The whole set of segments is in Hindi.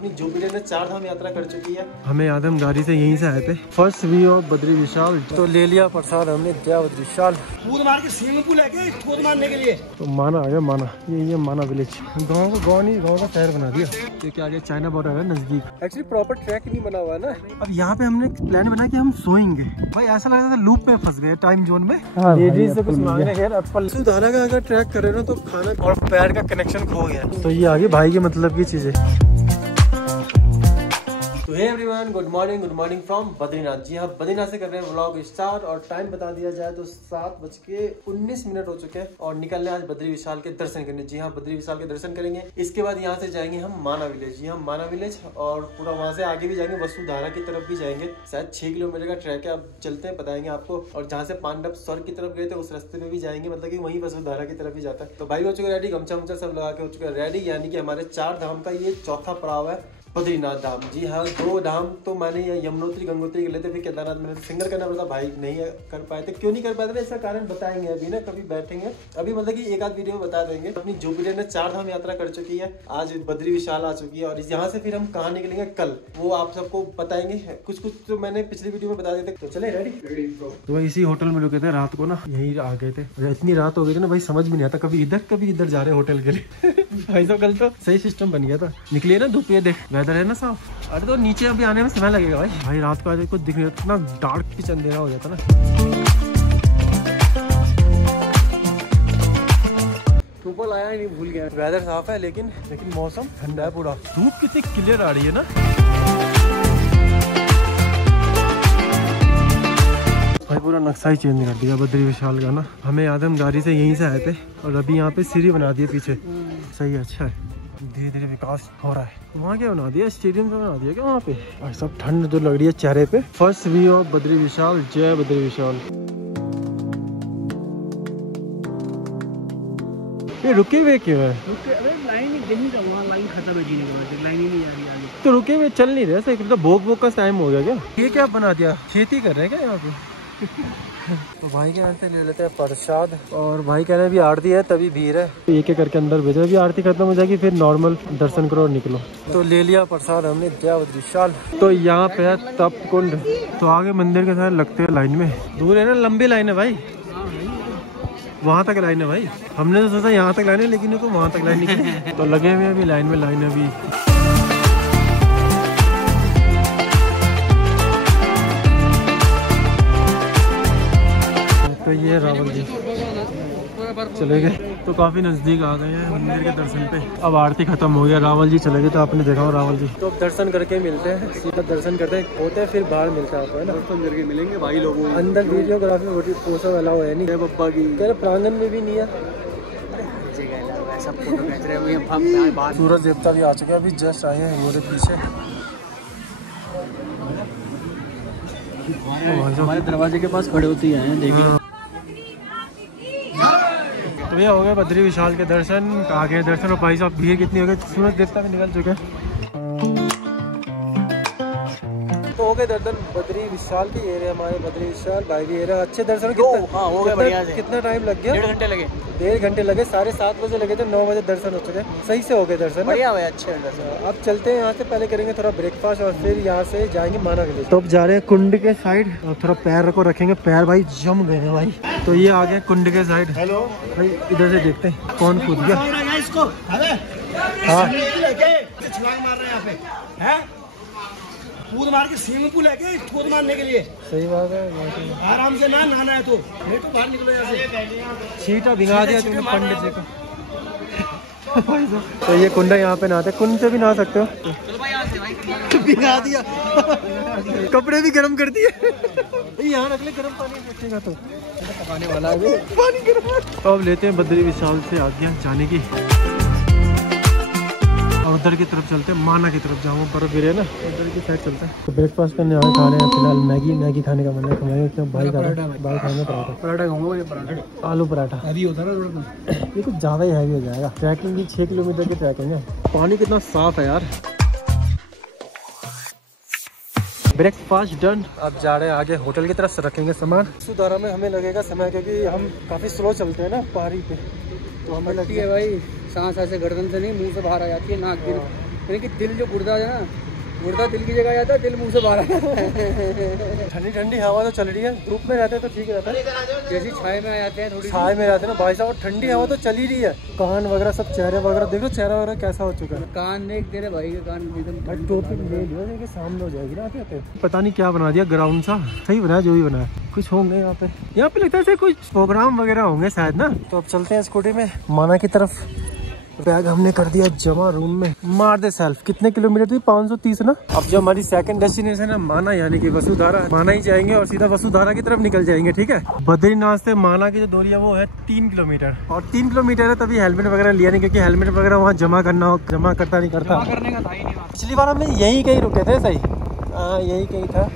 अपनी जुपिटर ने 4 धाम यात्रा कर चुकी है। हमें याद है हम गाड़ी से यहीं से आए थे। First view of Badri Vishal. तो ले लिया प्रसाद हमने जय बद्री विशाल। कूद मार के स्विमिंग पूल है कूद मारने के लिए। तो माना आ गया माना, ये माना विलेज। गाँव को गाँव नहीं, गाँव का शहर बना दिया। क्योंकि आगे चाइना बॉर्डर है नजदीक। एक्चुअली प्रॉपर ट्रैक नहीं बना हुआ है ना। अब यहाँ पे हमने प्लान बना कि हम सोएंगे। भाई ऐसा लग रहा था लूप में फंस गए टाइम जोन में। लेडीज से कुछ मांगने गए एप्पल। सुधारा का अगर ट्रैक करे ना तो खाना और पैर का कनेक्शन खो गया। तो ये आगे भाई के मतलब की चीजें। तो hey everyone, good morning from Badrinath. जी हाँ, बद्रीनाथ से कर रहे हैं व्लॉग स्टार्ट। और टाइम बता दिया जाए तो 7:19 हो चुके हैं और निकल रहे आज बद्री विशाल के दर्शन करने। जी हाँ, बद्री विशाल के दर्शन करेंगे। इसके बाद यहाँ से जाएंगे हम माना विलेज। जी हाँ, माना विलेज। और पूरा वहाँ से आगे भी जाएंगे, वसुधारा की तरफ भी जाएंगे। शायद 6 किलोमीटर का ट्रैक है। अब चलते हैं, बताएंगे आपको। और जहाँ से पांडव स्वर्ग की तरफ गए थे उस रास्ते में भी जाएंगे, मतलब कि वहीं वसुधारा की तरफ ही जाता है। तो भाई हो चुके रेडी, गमछा उमछा सब लगा के हो चुके रेडी। यानी कि हमारे 4 धाम का ये चौथा पड़ाव है बद्रीनाथ धाम। जी हाँ, 2 धाम तो मैंने यमुनोत्री गंगोत्री के लेते, फिर केदारनाथ मैंने सिंगल करना पड़ता। भाई नहीं कर पाए थे। क्यों नहीं कर पाए थे इसका कारण बताएंगे अभी ना, कभी बैठेंगे अभी, मतलब कि एक आध वीडियो में बता देंगे। अपनी जुपिटर ने 4 धाम यात्रा कर चुकी है, आज बद्री विशाल आ चुकी है। और यहाँ से फिर हम कहाँ निकलेंगे कल, वो आप सबको बताएंगे। कुछ तो मैंने पिछली वीडियो में बता दिए थे। तो चले रेडी। तो भाई इसी होटल में रुके थे रात को ना, यही आ गए थे। इतनी रात हो गई थी ना भाई, समझ भी नहीं आता कभी इधर जा रहे होटल के लिए। भाई तो कल तो सही सिस्टम बन गया था। निकले ना धूप, ये देख वेदर है ना साफ। अरे तो नीचे अभी आने में समय लगेगा भाई रात को आज कुछ दिख नहीं, इतना डार्क पिच अंधेरा हो जाता ना। ऊपर आया नहीं, भूल गया। वेदर साफ है लेकिन मौसम ठंडा है पूरा। धूप कितनी क्लियर आ रही है ना। भाई पूरा नक्शा ही चेंज कर दिया बद्री विशाल का ना। हमें याद है हम गाड़ी से यहीं से आए थे और अभी यहाँ पे सीढ़ी बना दी है पीछे। सही है, अच्छा है, धीरे धीरे विकास हो रहा है। वहाँ क्या बना दिया, स्टेडियम पे बना दिया क्या वहाँ पे। और सब ठंड जो लग रही है चेहरे पे। First view of Badri Vishal, जय बद्री विशाल। ये रुके हुए क्यों है? लाइन खत्म है, जीने के बाद लाइन ही नहीं आ रही। तो रुके हुए चल नहीं रहे, तो भोग का टाइम हो गया क्या? ये क्या बना दिया, खेती कर रहे हैं क्या यहाँ पे? तो भाई के यहाँ से ले लेते हैं प्रसाद। और भाई कह रहे हैं अभी आरती है तभी भीड़ है, एक एक करके अंदर भेजा। अभी आरती खत्म हो जाएगी फिर नॉर्मल दर्शन करो और निकलो। तो ले लिया प्रसाद हमने जय बद्री विशाल। तो यहाँ पे है तप कुंड। तो आगे मंदिर के साथ लगते हैं लाइन में। दूर है ना, लंबी लाइन है भाई, वहाँ तक लाइन है भाई। हमने तो सोचा यहाँ तक लाइन है लेकिन तो वहाँ तक लाइन नहीं। तो लगे हुए अभी लाइन में, लाइन अभी। तो ये रावल जी चले गए। तो काफी नजदीक आ गए हैं मंदिर के दर्शन पे। अब आरती खत्म हो गया, रावल जी चले गए। तो आपने देखा हो रावल जी। तो दर्शन करके मिलते हैं, सीधा दर्शन करते होते हैं फिर बाहर मिलता है आपको, है ना। दर्शन करके मिलेंगे भाई लोगों। अंदर वीडियोग्राफी पोस्टर अलाउ है नहीं पप्पा की, कह प्रांगण में भी नहीं है। सूरज देवता भी आ चुके हैं, अभी जस्ट आए हैं मेरे पीछे। हमारे दरवाजे के पास खड़े होती है, देखिए। तो ये हो गए बद्री विशाल के दर्शन। आगे दर्शन और भाई साहब भीड़ कितनी हो गई, सूरज देवता भी निकल चुके हैं। तो हो गए दर्शन बद्री विशाल के एरिया, हमारे बद्री विशाल भाई भी एरिया। अच्छे दर्शन हो गए बढ़िया से। कितना टाइम लग गया? 1.5 घंटे लगे। 1.5 घंटे लगे। 7:30 बजे लगे थे, 9 बजे दर्शन हो चुके। सही से हो गए दर्शन, बढ़िया हुए, अच्छे दर्शन। अब चलते हैं यहाँ से, पहले करेंगे थोड़ा ब्रेकफास्ट और फिर यहाँ से जाएंगे माना विलेज। तो अब जा रहे हैं कुंड के साइड और थोड़ा पैर को रखेंगे, पैर भाई जम गए हैं भाई। तो ये आ गए कुंड के साइड। हेलो भाई, इधर से देखते हैं कौन कूद गया। हाँ, कूद मार के स्विमिंग पूल है कूद मारने के लिए। सही बात है, आराम से ना नहाना है तो नहीं तो बाहर निकलो यहाँ से। छीटा भिगा दिया तुमने पंडित जी को। तो ये कुंडा यहाँ पे नहाते, कुंड से भी नहा सकते हो। चलो भाई, यहाँ से भाई भिगा दिया, कपड़े भी गर्म कर दिए। यहाँ रख ले, गर्म पानी रखेगा तो पकाने वाला है पानी गर्म। तो अब लेते हैं बद्री विशाल से आज्ञा जाने की और उधर की तरफ चलते हैं, माना की तरफ। जाऊँ बर्फ गिरे ना, उधर की साइड चलते हैं। तो ब्रेकफास्ट करने आए, खा रहे हैं फिलहाल मैगी खाने का मन है। भाई खाएंगे पराठा, आलू पराठा। अभी होता है ना, ये कुछ ज़्यादा ही हैवी हो जाएगा। ट्रैकिंग की 6 किलोमीटर की ट्रैकिंग है। पानी कितना साफ है यार। Breakfast done. अब जा रहे हैं आगे होटल की तरफ से, रखेंगे सामान। सुधारा में हमें लगेगा समय क्योंकि हम काफ़ी स्लो चलते हैं ना पहाड़ी पे, तो हमें लगती है भाई सांस ऐसे गर्दन से नहीं, मुंह से बाहर आ जाती है, नाक भी कि दिल जो गुर्दा है ना, गुर्दा दिल की जगह जाता है, दिल मुंह से बाहर आता है। ठंडी ठंडी हवा तो चल रही है, धूप में रहते हैं तो ठीक रहता है, जैसे छाए में आ जाते हैं, थोड़ी छाए में रहते हैं ना भाई साहब, ठंडी हवा तो चल ही रही है। कान वगैरह सब, चेहरे वगैरह देखो, चेहरा वगैरह कैसा हो चुका है। कान देख तेरे भाई के कान एकदम भाई टोपी ले लियो, देखिए सामने हो जाएगी ना आते आते। पता नहीं क्या बना दिया ग्राउंड सा, सही बनाया जो भी बनाया, कुछ होंगे यहाँ पे। यहाँ पे लगता है कुछ प्रोग्राम वगैरह होंगे शायद ना। तो अब चलते हैं स्कूटी में माना की तरफ। बैग हमने कर दिया जमा रूम में, मार दे सेल्फ। कितने किलोमीटर थी? 530 ना। अब जो हमारी सेकंड डेस्टिनेशन है माना, यानी कि वसुधारा, माना ही जाएंगे और सीधा वसुधारा की तरफ निकल जाएंगे, ठीक है। बद्रीनाथ से माना की जो दूरी है वो है 3 किलोमीटर, और 3 किलोमीटर है तभी हेलमेट वगैरह लिया नहीं, क्योंकि हेलमेट वगैरह वहाँ जमा करना हो, जमा करता नहीं करता, करने का था ही नहीं। पिछली बार हम यहीं कहीं रुके थे, सही हाँ यही कहीं था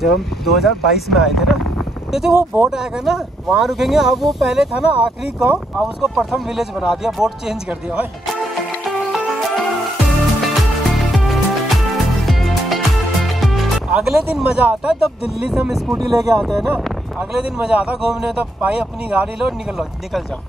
जब हम 2022 में आए थे ना। जो वो बोट आएगा ना वहाँ रुकेंगे। अब वो पहले था ना आखिरी गांव, अब उसको प्रथम विलेज बना दिया, बोट चेंज कर दिया भाई। अगले दिन मजा आता है तब दिल्ली से हम स्कूटी लेके आते हैं ना, अगले दिन मजा आता है घूमने। तब भाई अपनी गाड़ी लो, निकल जाओ,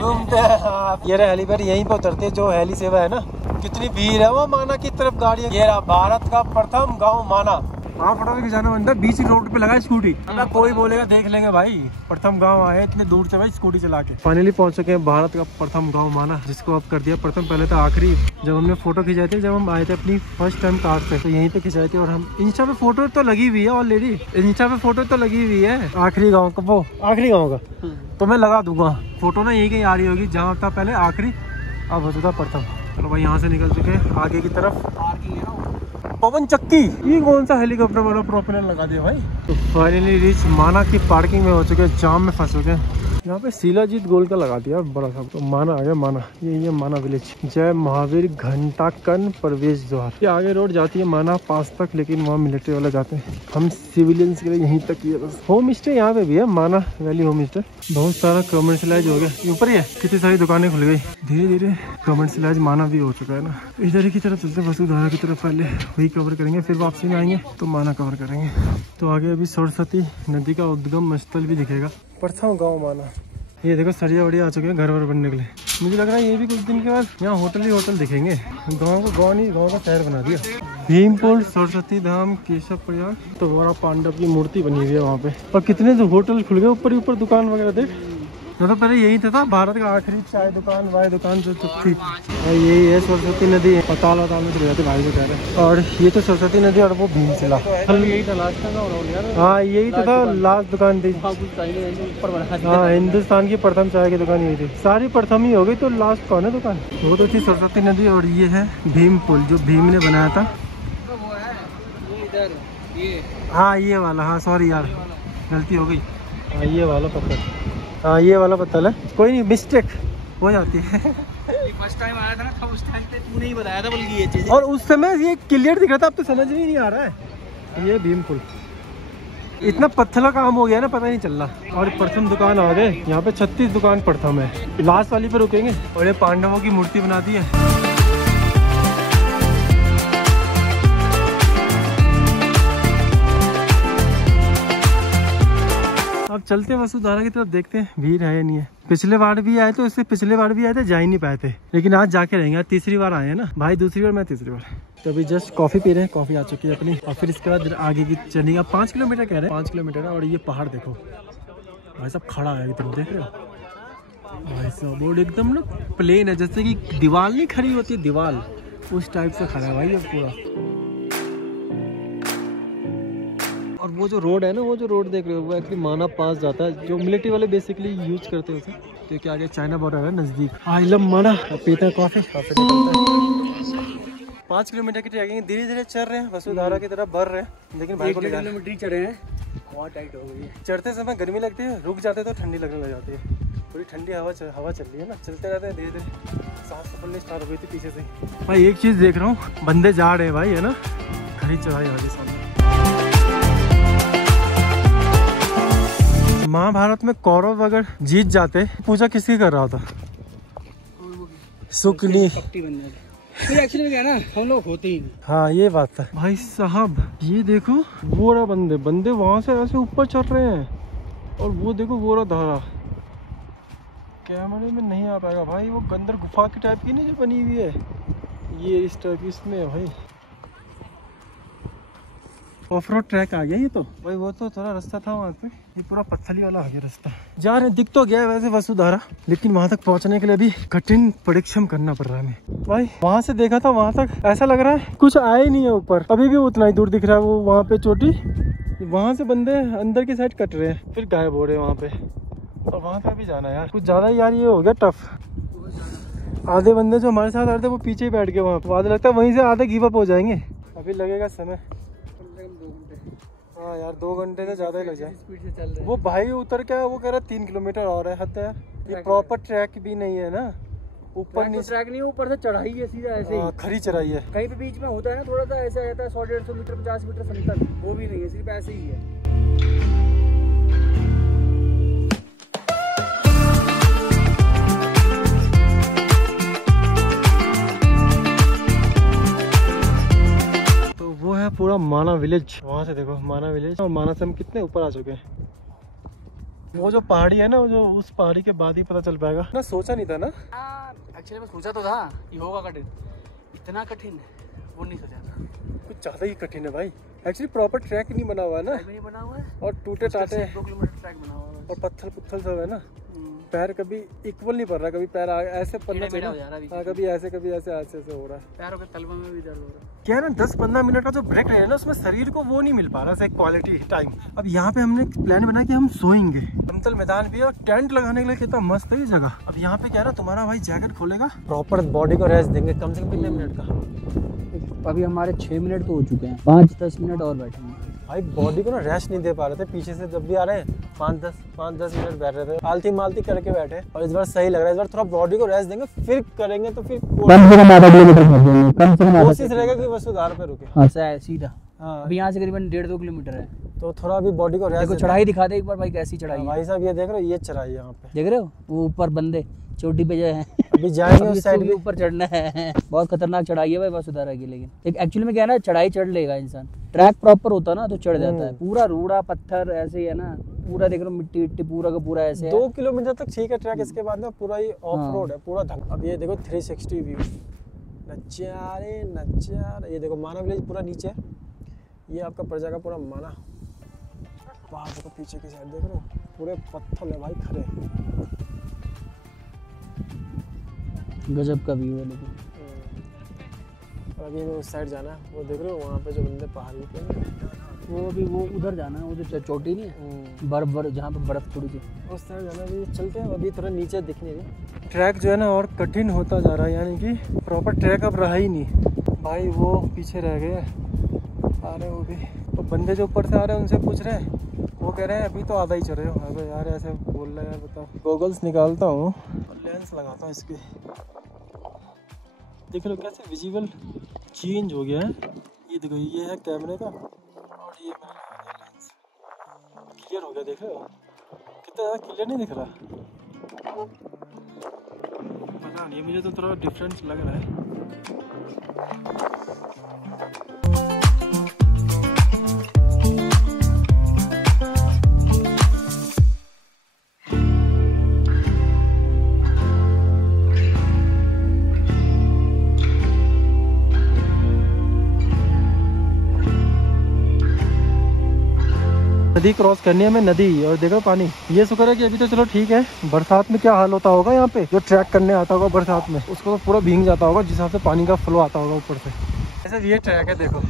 घूमते हैं। हाँ ये रहा हेलीपैड, यहीं पे उतरते हैं, जो हेली सेवा है ना। कितनी भीड़ है वो माना की तरफ गाड़ियाँ। ये रहा भारत का प्रथम गाँव माना। वहाँ फोटो खिंचाना बनता है, बीच रोड पे लगा स्कूटी। अब कोई बोलेगा देख लेंगे भाई, प्रथम गांव आए इतने दूर से भाई स्कूटी चला के। फाइनली पहुंच चुके हैं भारत का प्रथम गांव माना, जिसको अब कर दिया प्रथम। पहले था आखिरी, जब हमने फोटो खिंचाए थे, जब हम आए थे अपनी फर्स्ट टाइम कार से, तो यहीं पे खिंचाए थे। और हम इंस्टा पे फोटो तो लगी हुई है ऑलरेडी, इंस्टा पे फोटो तो लगी हुई है आखिरी गाँव का, वो आखिरी गाँव का तो मैं लगा दूंगा फोटो ना, यहीं कहीं आ रही होगी जहाँ था पहले आखिरी, अब होता था प्रथम। चलो भाई यहाँ से निकल चुके हैं आगे की तरफ। पवन चक्की, ये कौन सा हेलीकॉप्टर वाला प्रोपेलर लगा दिया भाई। तो फाइनली रीच माना की पार्किंग में हो चुके हैं, जाम में फंस चुके हैं। यहाँ पे शिलाजीत गोल का लगा दिया बड़ा सा, तो माना आ गया माना। ये माना विलेज, जय महावीर घंटाकन प्रवेश द्वार। ये आगे रोड जाती है माना पास तक, लेकिन वहाँ मिलिट्री वाले जाते हैं, हम सिविलियंस के लिए यहीं तक ही है बस। होम स्टे यहाँ पे भी है, माना वैली होम स्टे। बहुत सारा कमर्शियलाइज हो गया, ऊपर ही है, कितनी सारी दुकानें खुल गई। धीरे धीरे कमर्शियलाइज माना भी हो चुका है ना। इधर की तरफ चलते, वसुधारा की तरफ पहले वही कवर करेंगे, फिर वापसी में आएंगे तो माना कवर करेंगे। तो आगे अभी सरस्वती नदी का उद्गम स्थल भी दिखेगा, प्रथम गाँव माना। ये देखो सरिया वड़िया आ चुके हैं घर वर बनने के लिए। मुझे लग रहा है ये भी कुछ दिन के बाद यहाँ होटल ही होटल दिखेंगे। गांव को गांव नहीं, गांव का शहर बना दिया। भीमपुर, सरस्वती धाम, केशव प्रयाग, तो बड़ा पांडव की मूर्ति बनी हुई है वहाँ पे। और कितने जो होटल खुल गए ऊपर ही ऊपर, दुकान वगैरह देख। तो पहले यही था भारत का आखिरी चाय दुकान, वाय दुकान जो थी, यही है सरस्वती नदी। पताल में चले जाते भाई को कह रहे। और ये तो सरस्वती नदी और वो भीमशिला, यही था लास्ट का। हाँ यही तो था लास्ट दुकान थी। हाँ हिंदुस्तान की प्रथम चाय की दुकान यही थी, सारी प्रथम ही हो गई, तो लास्ट कौन है दुकान? वो तो थी सरस्वती नदी। और ये है भीम पुल, जो भीम ने बनाया था। हाँ ये वाला, हाँ सॉरी यार गलती हो गई। हाँ ये वाला पत्थर, हाँ ये वाला पत्थर है, कोई नहीं, मिस्टेक हो जाती है। फर्स्ट टाइम आया था ना, तब उस टाइम पे तूने ही बताया था बल्कि ये चीज, और उस समय ये क्लियर दिख रहा था, अब तो समझ में ही नहीं आ रहा है। ये भीम पुल, इतना पत्थर काम हो गया ना, पता नहीं चल रहा। और प्रथम दुकान आ गए, यहाँ पे 36 दुकान प्रथम है। लास्ट वाली पे रुकेंगे। और ये पांडवों की मूर्ति बना दी है। अब चलते हैं वसुधारा की तरफ, देखते हैं भीड़ है या नहीं है। पिछले बार भी आए थे, उससे पिछले बार भी आए थे, जा ही नहीं पाए थे, लेकिन आज जाके रहेंगे। आज तीसरी बार आए हैं ना भाई, दूसरी बार मैं तीसरी बार। तो अभी जस्ट कॉफी पी रहे हैं, कॉफी आ चुकी है अपनी। और फिर इसके बाद आगे की जर्नी का 5 किलोमीटर कह रहे हैं, 5 किलोमीटर है। और ये पहाड़ देखो भाई साहब, खड़ा है एकदम, देख रहे हो भाई साहब, और एकदम ना प्लेन है, जैसे कि दीवार नहीं खड़ी होती है, दीवार उस टाइप से खड़ा है भाई ये पूरा। और वो जो रोड है ना, वो जो रोड देख रहे हो, वो एक्चुअली माना पास जाता है, जो मिलिट्री वाले बेसिकली यूज करते हैं उसे, क्योंकि आगे चाइना बॉर्डर है नजदीक। आई लव माना। पीते हैं कॉफी। 5 किलोमीटर की ट्रैकिंग धीरे धीरे चल रहे हैं, वसुधारा की तरफ बढ़ रहे हैं। लेकिन भाई को 1 किलोमीटर चढ़े हैं, बहुत टाइट हो गई है। चढ़ते समय गर्मी लगती है, रुक जाते तो ठंडी लगने लग जाती है। थोड़ी ठंडी हवा चल रही है ना, चलते रहते हैं धीरे धीरे। सांस फूलने स्टार्ट हो गई थी पीछे से। भाई एक चीज देख रहा हूँ, बंदे जा रहे हैं भाई, है ना, खड़ी चढ़ाई आगे सामने। महाभारत में कौरव अगर जीत जाते, पूजा किसकी कर रहा था? सुकनी। एक्चुअली क्या ना, हम लोग होते ही नहीं। हाँ ये बात है भाई साहब। ये देखो वो रहा बंदे वहां से ऐसे ऊपर चढ़ रहे हैं, और वो देखो वो रहा धारा, कैमरे में नहीं आ पाएगा भाई, वो अंदर गुफा की टाइप की नहीं जो बनी हुई है, ये इस टाइप की इसमें है भाई। ऑफ रोड ट्रैक आ गया ये तो भाई, वो तो थोड़ा रास्ता था वहाँ पे, ये पूरा पत्थली वाला आ गया रास्ता। जा रहे दिख तो गया है वैसे वसुधारा, लेकिन वहाँ तक पहुँचने के लिए भी कठिन परिश्रम करना पड़ रहा है हमें भाई। वहाँ से देखा था वहाँ तक ऐसा लग रहा है कुछ आया ही नहीं है ऊपर, अभी भी उतना ही दूर दिख रहा है वो वहाँ पे चोटी। वहाँ से बंदे अंदर की साइड कट रहे हैं, फिर गायब हो रहे हैं वहाँ पे, और वहाँ पे भी जाना है यार कुछ ज्यादा यार, ये हो गया टफ। आधे बंदे जो हमारे साथ आ रहे थे वो पीछे ही बैठ गए वहाँ पे, आधे लगता है वहीं से आधे गिव अप हो जाएंगे। अभी लगेगा समय, हाँ यार 2 घंटे से ज्यादा ही लग जाए। स्पीड से चल रहे हैं। वो भाई उतर क्या वो कह रहा 3 किलोमीटर और है, हद है यार, ये प्रॉपर ट्रैक भी नहीं है ना, ऊपर नीचे ट्रैक नहीं है, ऊपर से चढ़ाई है सीधा ऐसे ही, खरी चढ़ाई है। कहीं पे बीच में होता है ना थोड़ा सा ऐसा रहता है 100-150 मीटर 50 मीटर समतल, वो भी नहीं है, सिर्फ ऐसे ही है। वो है पूरा माना विलेज, वहाँ से देखो माना विलेज, और माना से हम कितने ऊपर आ चुके हैं। वो जो पहाड़ी है ना, जो उस पहाड़ी के बाद ही पता चल पाएगा ना, सोचा नहीं था ना। एक्चुअली मैं सोचा तो था ये होगा कठिन, इतना कठिन वो नहीं सोचा था, कुछ ज्यादा ही कठिन है भाई। एक्चुअली प्रॉपर ट्रैक नहीं बना हुआ है ना, नहीं बना हुआ है, और टूटे टाटे 2 किलोमीटर ट्रैक बना हुआ है, और पत्थर सब है ना, पैर कभी इक्वल नहीं पड़ रहा, कभी पैर ऐसे पड़ना चाहिए, हाँ कभी ऐसे ऐसे हो रहा है, पैरों के तलवे में भी दर्द हो रहा है। क्या है ना 10-15 मिनट का जो ब्रेक है ना, उसमें शरीर को वो नहीं मिल पा रहा है क्वालिटी टाइम। अब यहाँ पे हमने प्लान बनाया कि हम सोएंगे, समतल मैदान भी है और टेंट लगाने के लिए कितना मस्त है ये जगह। अब यहाँ पे क्या है ना, तुम्हारा भाई जैकेट खोलेगा, प्रॉपर बॉडी को रेस्ट देंगे, कम से कम कितने मिनट का, अभी हमारे 6 मिनट तो हो चुके हैं, 5-10 मिनट और बैठेंगे भाई। बॉडी को ना रेस्ट नहीं दे पा रहे थे, पीछे से जब भी आ रहे हैं 5-10 मिनट बैठ रहे थे, आलती मालती करके बैठे, और इस बार सही लग रहा है, इस बार थोड़ा बॉडी को रेस्ट देंगे, फिर करेंगे तो फिर कम से कम आधा किलोमीटर कर देंगे, कम से कम कोशिश रहेगा कि वसुधारा पे रुके। हाँ सीधा, हाँ अभी यहाँ से करीबन 1.5-2 किलोमीटर है, तो थोड़ा अभी बॉडी को रेस्ट। देखो चढ़ाई दिखा दे एक बार भाई, कैसी चढ़ाई है भाई साहब, ये देख रहे हो, ये चढ़ाई यहाँ पे देख रहे हो, वो ऊपर बंदे चोटी पे जो है, अभी जाएंगे उस साइड भी ऊपर चढ़ना है, बहुत खतरनाक चढ़ाई है भाई वसुधारा की। लेकिन एक्चुअली में क्या है ना, चढ़ाई चढ़ लेगा इंसान, ट्रैक प्रॉपर होता ना तो चढ़ जाता है, पूरा रूड़ा पत्थर ऐसे ही है ना, पूरा देख रहे हो मिट्टी विट्टी पूरा का पूरा ऐसे 2 किलोमीटर तक ठीक है ट्रैक, इसके बाद ना पूरा ही ऑफ रोड है पूरा धक। अब ये देखो 360 व्यू, नजारे, ये देखो माना विलेज पूरा नीचे, ये आपका पड़ जाएगा पूरा माना। वहाँ देखो पीछे की साइड देख रहे हो, पूरे पत्थर है भाई खड़े, गजब का व्यू है। लेकिन और अभी हमें उस साइड जाना है, वो देख रहे हो वहाँ पे जो बंदे पहाड़ी पे, वो अभी वो उधर जाना है, वो जो चोटी नहीं है बर्फ जहाँ पे बर्फ थोड़ी सी, उस साइड जाना। अभी चलते हैं, अभी थोड़ा नीचे दिखने रही। ट्रैक जो है ना और कठिन होता जा रहा है, यानी कि प्रॉपर ट्रैक अब रहा ही नहीं भाई, वो पीछे रह गए आ रहे वो भी, तो बंदे जो ऊपर से आ रहे हैं उनसे पूछ रहे हैं, वो कह रहे हैं अभी तो आधा ही चल रहे हो। अबे यार ऐसे बोल रहा है यार, बताओ। गॉगल्स निकालता हूँ और लेंस लगाता हूँ इसके, देख लो कैसे विजुअल चेंज हो गया है। ये देखो ये है कैमरे का, और ये मैंने लेंस क्लियर हो गया, देख रहे हो कितना ज़्यादा क्लियर नहीं दिख रहा, पता नहीं मुझे तो थोड़ा डिफरेंस लग रहा है। नदी क्रॉस करनी है हमें, नदी, और देखो पानी, ये शुक्र है कि अभी तो चलो ठीक है। बरसात में क्या हाल होता होगा यहाँ पे, जो ट्रैक करने आता होगा बरसात में, उसको तो पूरा भीग जाता होगा, जिस हिसाब से पानी का फ्लो आता होगा ऊपर से। ऐसे ये ट्रैक है, देखो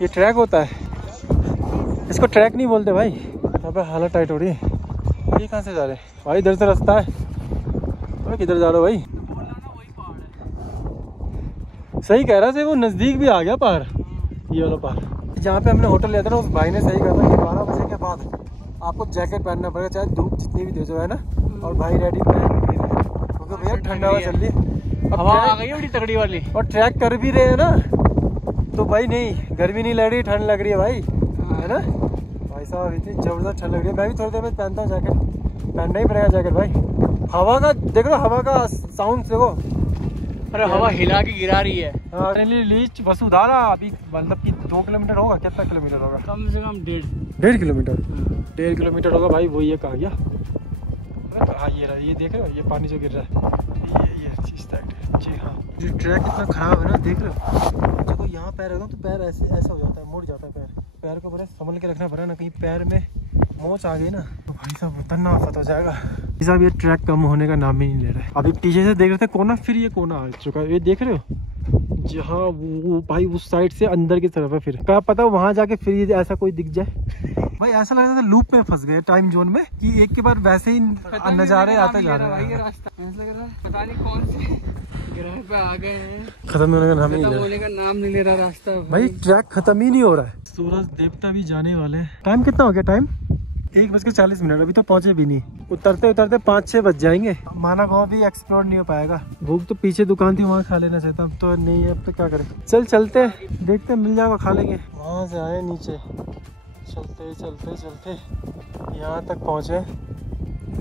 ये ट्रैक होता है, इसको ट्रैक नहीं बोलते भाई। यहाँ पे हालत टाइट हो रही है। ये कहाँ से जा रहे हैं भाई, इधर से रास्ता है, अरे किधर जा रहे हो भाई? सही कह रहा है, वो नज़दीक भी आ गया पहाड़, ये वाला पहाड़। जहाँ पे हमने होटल लिया था ना, उस भाई ने सही कहा था कि 12 बजे के बाद आपको जैकेट पहनना पड़ेगा, चाहे धूप जितनी भी तेज हो, है ना। और भाई रेडी पहन भी रहे, क्योंकि भैया ठंडा हवा चल रही है, हवा आ गई है बड़ी तगड़ी वाली, और ट्रैक कर भी रहे हैं ना, तो भाई नहीं गर्मी नहीं लग रही, ठंड लग रही है भाई, है ना भाई साहब, इतनी जबरदस्त ठंड लग रही है। मैं भी थोड़ी देर में पहनता हूँ जैकेट, पहनना ही पड़ेगा जैकेट भाई। हवा का देख रहे हो, हवा का साउंड देखो, अरे हवा हिला के गिरा रही है। लीच वसुधारा अभी मतलब कि 2 किलोमीटर होगा, कितना किलोमीटर होगा? कम से कम 1.5 किलोमीटर, 1.5 किलोमीटर होगा भाई। वो ये कहा गया, होगा। हाँ ये रहा, ये देख रहे हो, ये पानी जो गिर रहा है, ये चीज जी हाँ। ये ट्रैक इतना खराब है ना, देख रहे हो, जब यहाँ पैर रखता हूँ तो पैर ऐसे ऐसा हो जाता है, मुड़ जाता है पैर को बड़ा संभल के रखना पड़ा ना, कहीं पैर में मोच आ गई ना तो भाई साहब उतरना आफत हो जाएगा। भाई साहब ये ट्रैक कम होने का नाम ही नहीं ले रहा है। अभी पीछे से देख रहे थे कोना, फिर ये कोना आ चुका है, ये देख रहे हो जहाँ वो भाई उस साइड से अंदर की तरफ है, फिर क्या पता वहां जाके फिर ये ऐसा कोई दिख जाए। भाई ऐसा लग रहा था लूप में फंस गए टाइम जोन में, कि एक के बाद वैसे ही नजारे आते जा रहे हैं। पता नहीं कौन से ग्रह पे आ गए हैं, खत्म होने का नाम नहीं ले रहा रास्ता। भाई ट्रैक खत्म ही नहीं हो रहा है। सूरज देवता भी जाने वाले हैं। टाइम कितना हो गया? टाइम 1:40, अभी तो पहुंचे भी नहीं। उतरते उतरते 5-6 बज जाएंगे। माना गाँव भी एक्सप्लोर नहीं हो पाएगा। भूख तो पीछे दुकान थी, वहाँ खा लेना चाहता, अब तो नहीं है, अब तो क्या करें। चलते देखते मिल जाएगा, खा लेंगे। वहाँ से आए नीचे, चलते यहाँ तक पहुँचे,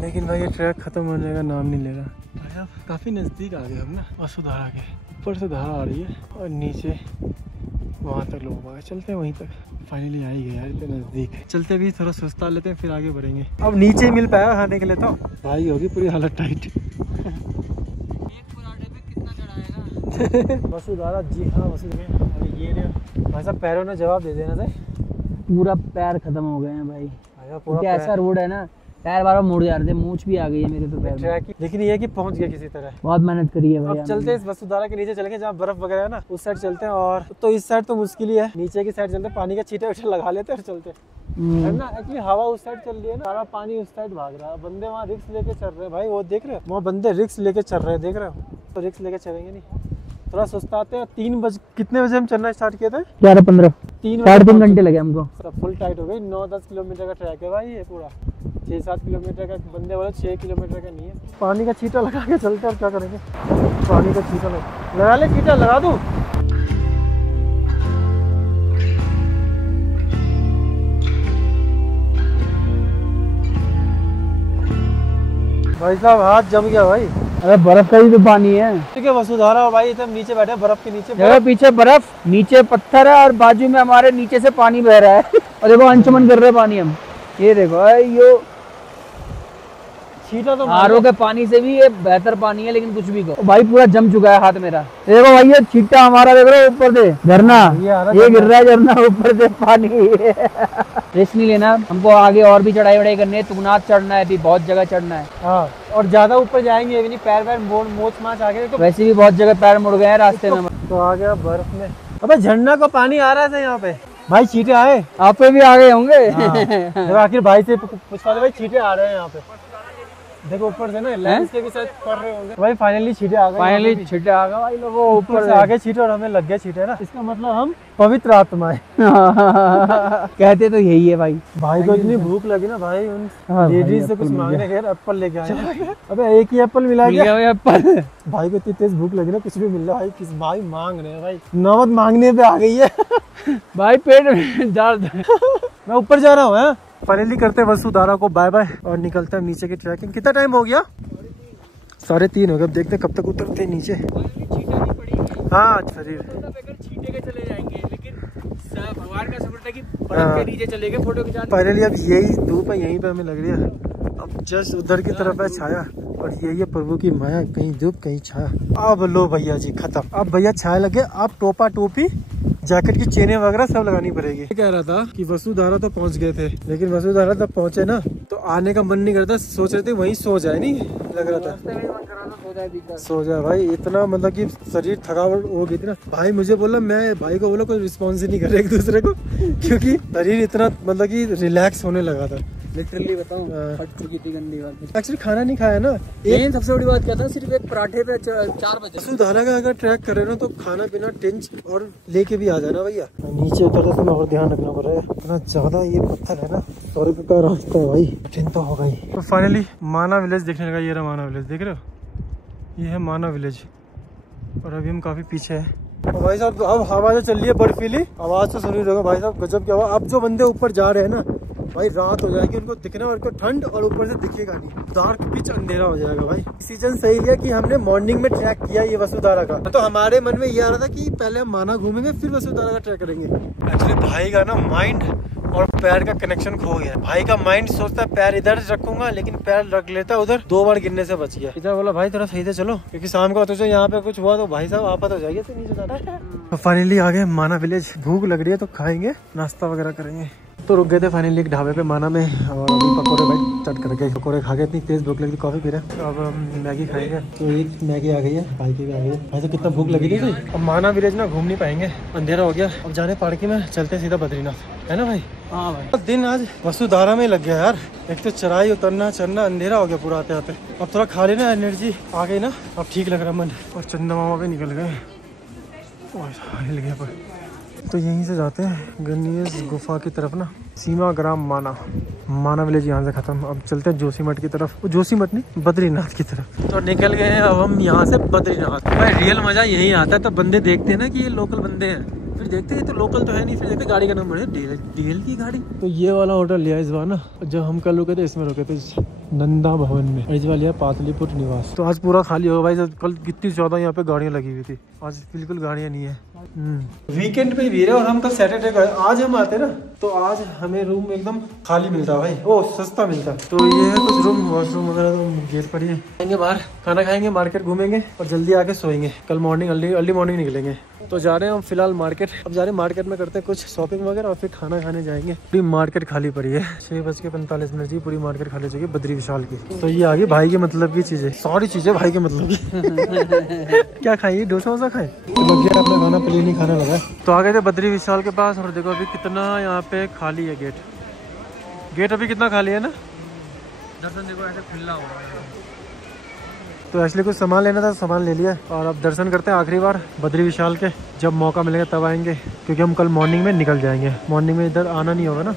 लेकिन भाई ये ट्रैक खत्म होने का नाम नहीं ले रहा। भाई साहब काफ़ी नज़दीक आ गए हम ना वसुधारा के। ऊपर से धारा आ रही है और नीचे वहाँ तक लोग आए, चलते हैं वहीं तक। फाइनली आ ही गए यार, इतने नज़दीक। चलते भी थोड़ा सुस्ता लेते हैं, फिर आगे बढ़ेंगे। अब नीचे ही मिल पाया खाने के लिए तो भाई होगी पूरी हालत टाइट। वसुधारा, जी हाँ वसुधारा। अरे ये भाई साहब पैरों ने जवाब दे देना था, पूरा पैर खत्म हो गए हैं भाई। पूरा ऐसा रोड है ना, पैर बार मुड़ जा रहे थे, मूंछ भी आ गई है मेरे तो पैर में। लेकिन ये है कि पहुंच गया किसी तरह, बहुत मेहनत करी है भाई। अब चलते हैं इस वसुधारा के नीचे चलेंगे जहाँ बर्फ वगैरह है ना, उस साइड चलते हैं। और तो इस साइड तो मुश्किल ही है, नीचे की साइड चलते हैं, पानी का छींटे उठे लगा लेते हैं और चलते है ना। एक्चुअली हवा उस साइड चल रही है ना, सारा पानी उस साइड भाग रहा है। बंदे वहाँ रिक्स लेके चल रहे हैं भाई, वो देख रहे हो, वहाँ बंदे रिक्स लेके चल रहे हैं, देख रहे हो। तो रिक्स लेके चलेंगे नहीं, थोड़ा सुस्ताते हैं। 3 बजे, कितने बजे हम चलना स्टार्ट किया था? 11:15, 3 घंटे लगे हमको। फुल टाइट हो गई। 9-10 किलोमीटर का ट्रैक है भाई ये पूरा। 6-7 किलोमीटर का, बंदे वाले 6 किलोमीटर का नहीं है। पानी का छींटा लगा के चलते, और क्या करेंगे। पानी का छींटा लगा ले, छींटा लगा दूं। भाई साहब हाथ जम गया भाई। अरे बर्फ का ही तो पानी है। ठीक है वसुधारा भाई, इधर नीचे बैठे बर्फ के नीचे, जगह पीछे बर्फ, नीचे पत्थर है, और बाजू में हमारे नीचे से पानी बह रहा है। और देखो अंशुमन कर रहे हैं पानी हम, ये देखो यो छींटा तो आरओ के पानी से भी ये बेहतर पानी है, लेकिन कुछ भी कहो भाई पूरा जम चुका है हाथ मेरा। देखो भाई ये छींटा हमारा, देख रहे हो ऊपर से झरना, ये गिर रहा है झरना ऊपर से पानी। रिस्क नहीं लेना हमको, आगे और भी चढ़ाई वढ़ाई करनी है, तुंगनाथ चढ़ना है, अभी बहुत जगह चढ़ना है। हाँ, और ज्यादा ऊपर जाएंगे भी नहीं, पैर वैर मोच माच आ गए तो वैसे भी बहुत जगह पैर मुड़ गए हैं रास्ते में। तो आ गया बर्फ में। अबे झरना का पानी आ रहा था यहाँ पे भाई, छींटे आए। आप पे भी आ गए होंगे। आखिर भाई से पूछवा दे भाई, छींटे आ रहे हैं यहाँ पे। देखो ऊपर से ना लेंस के भी साथ पड़ रहे होंगे भाई। फाइनली छींटे आ गए, फाइनली छींटे आ गए भाई लोगों, ऊपर से आ गए छींटे और हमें लग गए छींटे ना। इसका मतलब हम पवित्र आत्माएं। कहते तो यही है भाई। भाई को इतनी भूख लगी ना भाई, उन लेडीज से कुछ मांगने गए, एप्पल लेके आए। अबे एक ही एप्पल मिला क्या? एप्पल। भाई को इतनी तेज भूख लगी ना, कुछ भी मिल रहा है भाई, किस भाई मांग रहे हैं भाई, नौबत मांगने पे आ गई है। भाई पेट में दर्द। मैं ऊपर जा रहा हूँ। फाइनली करते हैं वसुधारा को बाय बाय और निकलते हैं नीचे की ट्रैकिंग। कितना टाइम हो गया? 3:30 हो गया। देखते हैं कब तक उतरते हैं नीचे। हाँ शरीर छींटे के चले जाएंगे, लेकिन भगवान का शुक्र है कि बर्फ के नीचे चले गए फोटो खिंचाने। फाइनली अब यही धूप है, यहीं पे हमें लग रही है। अब जस्ट उधर की तरफ है छाया, और यही है प्रभु की माया, कहीं धूप कहीं छाया। अब लो भैया जी खत्म। अब भैया छाया लगे, अब टोपा टोपी जैकेट की चेनें वगैरह सब लगानी पड़ेगी। कह रहा था कि वसुधारा तो पहुंच गए थे, लेकिन वसुधारा तब पहुंचे ना तो आने का मन नहीं करता, सोच रहे थे वहीं सो जाए, नहीं लग रहा था सो जाए भाई। इतना मतलब कि शरीर थकावट हो गई थी ना भाई। मुझे बोला, मैं भाई को बोला कोई रिस्पॉन्स ही नहीं कर रहे एक दूसरे को, क्योंकि शरीर इतना मतलब कि रिलैक्स होने लगा था। लिटरली बताऊं, फट चुकी थी गंदी बात। एक्चुअली खाना नहीं खाया ना, एक सबसे बड़ी बात क्या था, सिर्फ एक पराठे पे 4 बजे। वसुधारा का अगर ट्रैक करे ना तो खाना पीना टेंच और लेके भी आ जाना भैया। नीचे उतरते समय और ध्यान रखना पड़ रहा है, इतना ज्यादा ये पत्थर है ना, स्वर्ग का रास्ता है भाई, कठिन तो होगा ही। तो फाइनली माना विलेज देखने लगा। ये रहा माना विलेज, देख रहे हो, ये है माना विलेज, और अभी हम काफी पीछे है। तो भाई साहब अब हवा जो चल रही है बर्फीली, आवाज तो सुन ही रहोगे भाई साहब, गजब की हवा। अब जो बंदे ऊपर जा रहे हैं ना भाई, रात हो जाएगी उनको दिखना, और उनको ठंड, और ऊपर से दिखेगा नहीं, डार्क पिच अंधेरा हो जाएगा भाई। डिसीजन सही है कि हमने मॉर्निंग में ट्रैक किया ये वसुधारा का। तो हमारे मन में ये आ रहा था कि पहले हम माना घूमेंगे, फिर वसुधारा का ट्रैक करेंगे। एक्चुअली भाई का ना माइंड और पैर का कनेक्शन खो गया। भाई का माइंड सोचता है पैर इधर रखूंगा, लेकिन पैर रख लेता है उधर, 2 बार गिरने से बच गया। इधर बोला भाई थोड़ा सही से चलो, क्योंकि शाम को तुझे यहाँ पे कुछ हुआ तो भाई साहब आफत हो जाएगी। तो फाइनली आ गए माना विलेज। भूख लग रही है तो खाएंगे, नाश्ता वगैरह करेंगे। तो रुक गए थे फाइनली एक ढाबे पे माना में, और अभी पकौड़े भाई चट करके पकौड़े खा के इतनी तेज भूख लगी, कॉफी पी रहे। अब हम मैगी खाएंगे। तो एक मैगी आ गई है, भाई की भी आ गई है। भाई तो कितना भूख लगी थी। अब माना विलेज ना घूम नहीं पाएंगे, अंधेरा हो गया। अब जाने पार्किंग में चलते सीधा बद्रीनाथ, है ना भाई? हाँ भाई। दिन आज वसुधारा में लग गया यार। एक तो चढ़ाई उतरना चढ़ना, अंधेरा हो गया पूरा आते आते। अब थोड़ा खा लेना, एनर्जी आ गई ना, अब ठीक लग रहा मन। और चंदा मामा भी निकल गए, हिल गया पर। तो यहीं से जाते हैं गणेश गुफा की तरफ ना, सीमा ग्राम माना विलेज यहाँ से खत्म। अब चलते हैं जोशीमठ की तरफ, जोशीमठ नहीं बद्रीनाथ की तरफ। तो निकल गए हैं अब हम यहाँ से बद्रीनाथ। भाई रियल मजा यही आता है, तो बंदे देखते हैं ना कि ये लोकल बंदे हैं, फिर देखते हैं तो लोकल तो है नहीं, फिर देखते गाड़ी का नंबर है डीएल की गाड़ी। तो ये वाला होटल लिया इस बार ना, जब हम कल रुके थे इसमें रुके थे, नंदा भवन में। इस बार लिया पाटलिपुत्र निवास। तो आज पूरा खाली होगा भाई, कल कितनी ज्यादा यहाँ पे गाड़ियाँ लगी हुई थी, आज बिल्कुल गाड़ियाँ नहीं है। वीकेंड पे भी है और हम कल सैटरडे का, आज हम आते ना तो आज हमें रूम एकदम खाली मिलता है भाई, ओ सस्ता मिलता। तो ये है कुछ रूम, वॉशरूम वगैरह तो गेट पर ही है। खाएंगे बाहर, खाना खाएंगे, मार्केट घूमेंगे और जल्दी आके सोएंगे। कल मॉर्निंग अर्ली मॉर्निंग निकलेंगे। तो जा रहे हैं हम फिलहाल मार्केट। अब जा रहे हैं मार्केट में, करते हैं कुछ शॉपिंग वगैरह और फिर खाना खाने जाएंगे। पूरी मार्केट खाली पड़ी है, 6:45 जी पूरी मार्केट खाली हो चुकी है बद्री विशाल की। तो ये आ गई भाई के मतलब की चीजें, सारी चीजें भाई के मतलब की। क्या खाइए, डोसा वोसा खाए? तो अपना खाना प्लेन ही खाने लगा। तो आ गए थे बद्री विशाल के पास और देखो अभी कितना यहाँ पे खाली है गेट अभी कितना खाली है ना। दर्शन देखो ऐसे खुला हुआ है। तो एक्चुअली कुछ सामान लेना था, सामान ले लिया और अब दर्शन करते हैं आखिरी बार बद्री विशाल के। जब मौका मिलेगा तब आएंगे, क्योंकि हम कल मॉर्निंग में निकल जाएंगे। मॉर्निंग में इधर आना नहीं होगा ना।